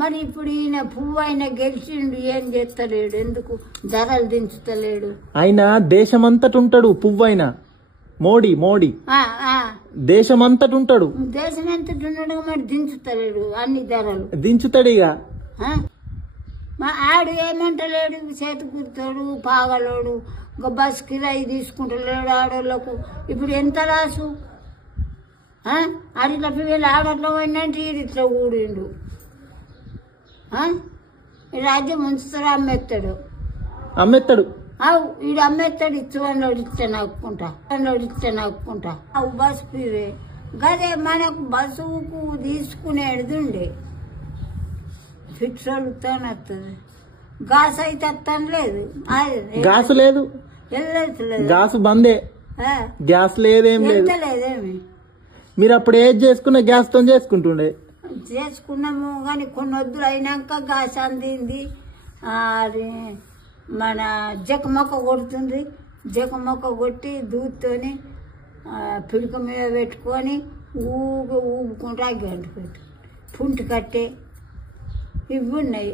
మరి ఇప్పుడు ఈయన పువ్వు ఆయన గెలిచిండు ఏం చేస్తలేడు, ఎందుకు ధరలు దించుతలేడు? ఆయన దేశమంతట ఉంటాడు. పువ్వు అయినా మోడీ దేశమంతట ఉంటాడు. దేశమంతట ఉన్నాడు, మరి దించుతలేడు అన్ని ధరలు. దించుతాడు ఇక. ఆడు ఏమంటలేడు, చేతి కుర్తాడు పాగలోడు, ఇంకా బస్ కిరాయి తీసుకుంటలేడు ఆడోళ్ళకు. ఇప్పుడు ఎంత లాసు? అట్లా వీళ్ళు ఆడట్లో పోయిందంటే ఈడు ఇట్లా ఊడిండు. రాజ్యం ఉంచుతాడు, అమ్మేస్తాడు. ఈడు అమ్మేస్తాడు. ఇచ్చేవాడు ఇస్తే నాకుంటా బస్ పీవే గదే మనకు బస్సుకు తీసుకునేది ఉండే. పెట్రోల్ వస్తుంది, గాస్ అయితే వస్తాను లేదు, గాసు లేదు, గాసు బందే, గ్యాస్ లేదేం లేదేమి. మీరు అప్పుడు ఏది చేసుకున్నా గ్యాస్ తో చేసుకున్నాము. కానీ కొన్ని వద్దులు అయినాక గాస్ అందింది. అది మన జకమొక్క కొడుతుంది. జకమొక్క కొట్టి దూతోని పిడుక మీద పెట్టుకొని ఊపుకుంటా గంట పెట్టు పుంటి కట్టే ఇవి ఉన్నాయి.